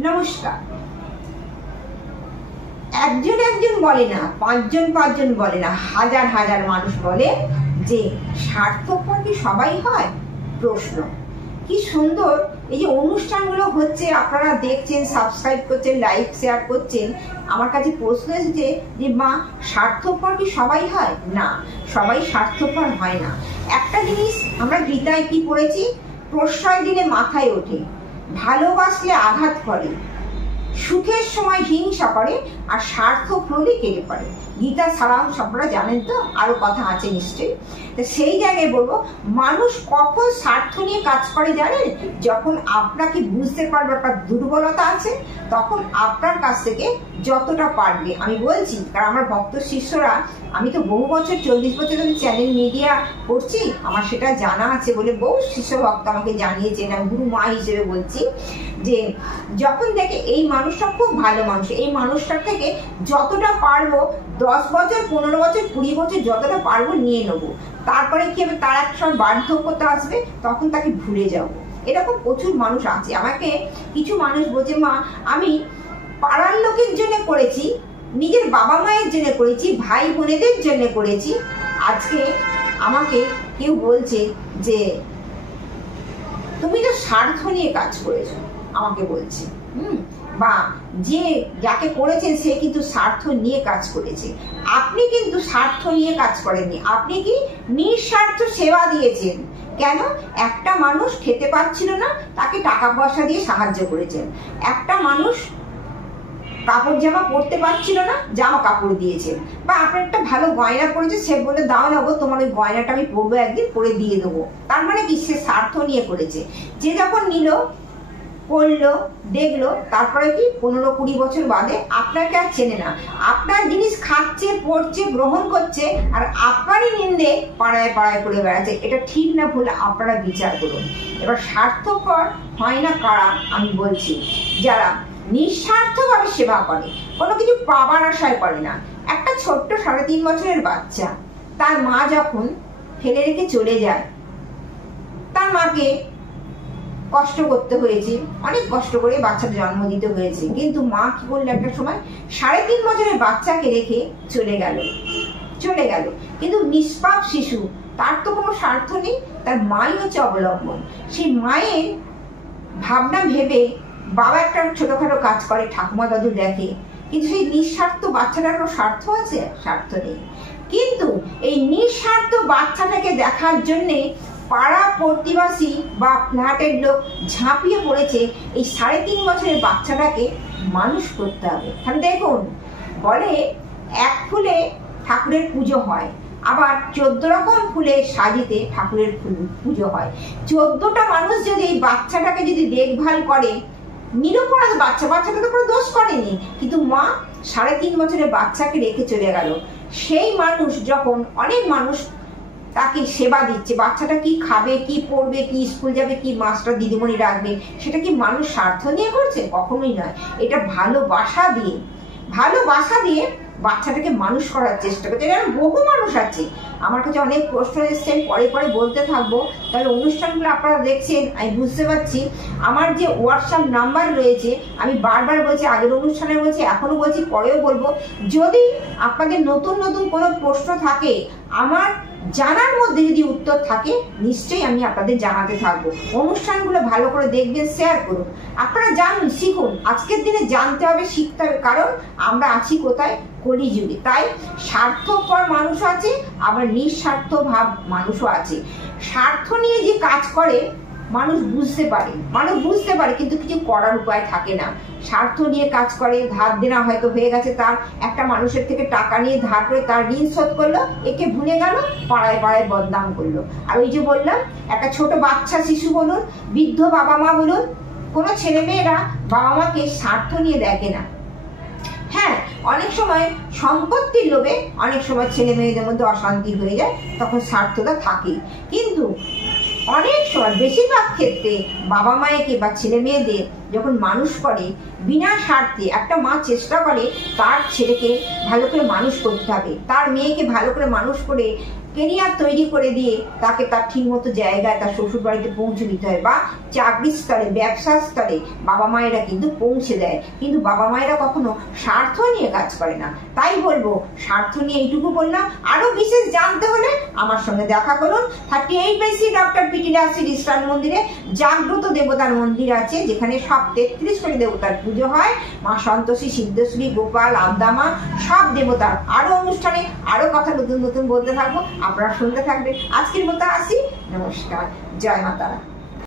নমস্কার। একজন একজন বলে না, পাঁচজন বলে না, হাজার হাজার মানুষ বলে যে স্বার্থপর কি সবাই হয়? প্রশ্ন। কি সুন্দর এই যে অনুষ্ঠানগুলো হচ্ছে, আপনারা দেখছেন, সাবস্ক্রাইব করছেন, লাইক শেয়ার করছেন। আমার কাছে প্রশ্ন এসেছে যে মা, স্বার্থপর কি সবাই হয়? না, সবাই স্বার্থপর হয় না। একটা জিনিস আমরা গীতায় কি পড়েছি? প্রশ্রয় দিলে মাথায় ওঠে, ভালোবাসলে আঘাত করে, সুখের সময় হিংসা করে, আর স্বার্থ প্রলি কেড়ে পড়ে। গীতা সারাংশ আপনারা জানেন তো, আরো কথা আছে নিশ্চয়ই। তো সেই জায়গায় বলবো, মানুষ কখন স্বার্থ নিয়ে কাজ করে জানেন? যখন আপনাকে বুঝতে পারবে আপনার দুর্বলতা আছে, তখন আপনার কাছ থেকে যতটা পারবে, আমি বলছি কারণ আমার ভক্ত শিষ্যরা, আমি তো বহু বছর 40 বছর ধরে চ্যানেল মিডিয়া করছি, আমার সেটা জানা আছে বলে বহু শিষ্য ভক্ত আমাকে জানিয়েছেন, আমি গুরু মা হিসেবে বলছি যে যখন দেখে এই মানুষটা খুব ভালো মানুষ, এই মানুষটার থেকে যতটা পারবো 10 বছর 15 বছর 20 বছর যতটা পারবো নিয়ে নেবো, তারপরে কি হবে, তার একটা সময় বার্ধক্যতা আসবে, তখন তাকে ভুলে যাবো। এরকম প্রচুর মানুষ আছে। আমাকে কিছু মানুষ বলছে, মা আমি পাড়ার লোকের জন্য করেছি, নিজের বাবা মায়ের জন্য করেছি, ভাই বোনেদের জন্য করেছি, আজকে আমাকে কেউ বলছে যে তুমি তো স্বার্থ নিয়ে কাজ করেছো, আমাকে বলছে। বা যে যাকে করেছেন সে কিন্তু স্বার্থ নিয়ে কাজ করেছে। আপনি কিন্তু স্বার্থ নিয়ে কাজ করেননি, আপনি কি নিঃস্বার্থ সেবা দিয়েছেন। কেন? একটা মানুষ খেতে পাচ্ছিল না, তাকে টাকা পয়সা দিয়ে সাহায্য করেছেন। একটা মানুষ কাপড় জামা পরতে পারছিল না, জামা কাপড় দিয়েছেন। বা আপনার একটা ভালো গয়না পরেছে, সে বলে দাও না গো, তোমার ওই গয়নাটা আমি পরবো, একদিন পরে দিয়ে দেবো। তার মানে কি? সে স্বার্থ নিয়ে করেছে। যে যখন নিল, করলো, দেখলো, তারপরে কি 15-20 বছর বাদে আপনাকে আর চেনে না, আপনার জিনিস খাচ্ছে, পড়ছে, গ্রহণ করছে, আর আপনারই নিন্দে পাড়ায় পাড়ায় করে বেড়াচ্ছে। এটা ঠিক না ভুল আপনারা বিচার করুন। এবার স্বার্থপর হয় না কারা? আমি বলছি যারা নিঃস্বার্থভাবে সেবা করে, কোনো কিছু পাবার আশায় করে না। একটা ছোট্ট 3.5 বছরের বাচ্চা, তার মা যখন ফেলে রেখে চলে যায়, তার মাকে কষ্ট করতে হয়েছে, অনেক কষ্ট করে বাচ্চার জন্ম দিতে হয়েছে, কিন্তু মা কি করলো, একটা সময় 3.5 বছরের বাচ্চাকে রেখে চলে গেল। কিন্তু নিষ্পাপ শিশু, তার তো কোনো স্বার্থ নেই, তার মাই হচ্ছে অবলম্বন। সেই মায়ের ভাবনা ভেবে বাবা একটা ছোটখাটো কাজ করে, ঠাকুমা দাদু দেখে, কিন্তু সেই নিঃস্বার্থ বাচ্চাটার কোনো স্বার্থ আছে? স্বার্থ নেই। কিন্তু এই নিঃস্বার্থ বাচ্চাটাকে দেখার জন্যে পাড়া প্রতিবাসী বা ফ্ল্যাটের লোক ঝাঁপিয়ে পড়েছে এই 3.5 বছরের বাচ্চাটাকে মানুষ করতে হবে। তাহলে দেখুন, বলে এক ফুলে ঠাকুরের পুজো হয়, আবার 14 রকম ফুলে সাজিতে ঠাকুরের পুজো হয়। 14টা মানুষ যদি এই বাচ্চাটাকে যদি দেখভাল করে, নিরপরাধ বাচ্চাটা তো কোনো দোষ করেনি, কিন্তু মা 3.5 বছরের বাচ্চাকে রেখে চলে গেল। সেই মানুষ যখন, অনেক মানুষ তাকে সেবা দিচ্ছে, বাচ্চাটা কি খাবে, কি পড়বে, কি স্কুল যাবে, কি মাস্টার দিদিমণি রাখবে, সেটা কি মানুষ স্বার্থ নিয়ে করছে? কখনোই নয়। এটা ভালোবাসা দিয়ে বাচ্চাটাকে মানুষ করার চেষ্টা করছে। এরকম বহু মানুষ আছে। আমার কাছে অনেক প্রশ্ন এসছেন, পরে পরে বলতে থাকবো। তাহলে অনুষ্ঠানগুলো আপনারা দেখছেন, আমি বুঝতে পারছি। আমার যে হোয়াটসঅ্যাপ নাম্বার রয়েছে, আমি বারবার বলছি, আগের অনুষ্ঠানে বলছি, এখনো বলছি, পরেও বলবো, যদি আপনাদের নতুন নতুন কোনো প্রশ্ন থাকে, আমার জানার মধ্যে যদি উত্তর থাকে, নিশ্চয়ই আমি আপনাদের জানাতে থাকবো। অনুষ্ঠানগুলো ভালো করে দেখবেন, শেয়ার করুন। আপনারা জানুন, শিখুন। আজকের দিনে জানতে হবে, শিখতে হবে, কারণ আমরা আছি কোথায়? কলিযুগে। তাই স্বার্থপর মানুষ আছে, আবার নিঃস্বার্থ ভাব মানুষও আছে। স্বার্থ নিয়ে যে কাজ করে মানুষ বুঝতে পারে, কিন্তু কিছু করার উপায় থাকে না। স্বার্থ নিয়ে কাজ করে, ধার দেনা হয়তো হয়ে গেছে, তার একটা মানুষের থেকে টাকা নিয়ে ধার করে তার ঋণ শোধ করলো, একে ভুলে গেল, পাড়ায় পাড়ায় বদনাম করলো। আর ওই যে বললাম, একটা ছোট বাচ্চা শিশু বলুন, বৃদ্ধ বাবা মা বলুন, কোনো ছেলে মেয়েরা বাবা মাকে স্বার্থ নিয়ে দেখে না। হ্যাঁ, অনেক সময় সম্পত্তির লোভে অনেক সময় ছেলে মেয়েদের মধ্যে অশান্তি হয়ে যায়, তখন স্বার্থটা থাকে। কিন্তু অনেক সময়, বেশিরভাগ ক্ষেত্রে বাবা মায়েকে বা ছেলে মেয়েদের যখন মানুষ করে বিনা স্বার্থে, একটা মা চেষ্টা করে তার ছেলেকে ভালো করে মানুষ করতে হবে, তার মেয়েকে ভালো করে মানুষ করে কেরিয়ার তৈরি করে দিয়ে তাকে তার ঠিক মতো জায়গায় তার শ্বশুর বাড়িতে পৌঁছে দিতে হয়, বা চাকরির স্তরে, ব্যবসার স্তরে বাবা মায়েরা কিন্তু পৌঁছে দেয়। কিন্তু বাবা মায়েরা কখনো স্বার্থ নিয়ে কাজ করে না। তাই বলবো, স্বার্থ নিয়ে এইটুকু বললাম। আরো বিশেষ জানতে হলে আমার সঙ্গে দেখা করুন। 38/C ডক্টর পিটি দাসের ইস্টান মন্দিরে জাগ্রত দেবতার মন্দির আছে, যেখানে সব 33 কোটি দেবতার পুজো হয়। মা সন্তোষী, সিদ্ধেশ্বরী, গোপাল, আদ্দামা সব দেবতার। আরো অনুষ্ঠানে আরো কথা নতুন নতুন বলতে থাকবো, আপনারা শুনতে থাকবেন। আজকের মতো আসি, নমস্কার, জয় মাতারা।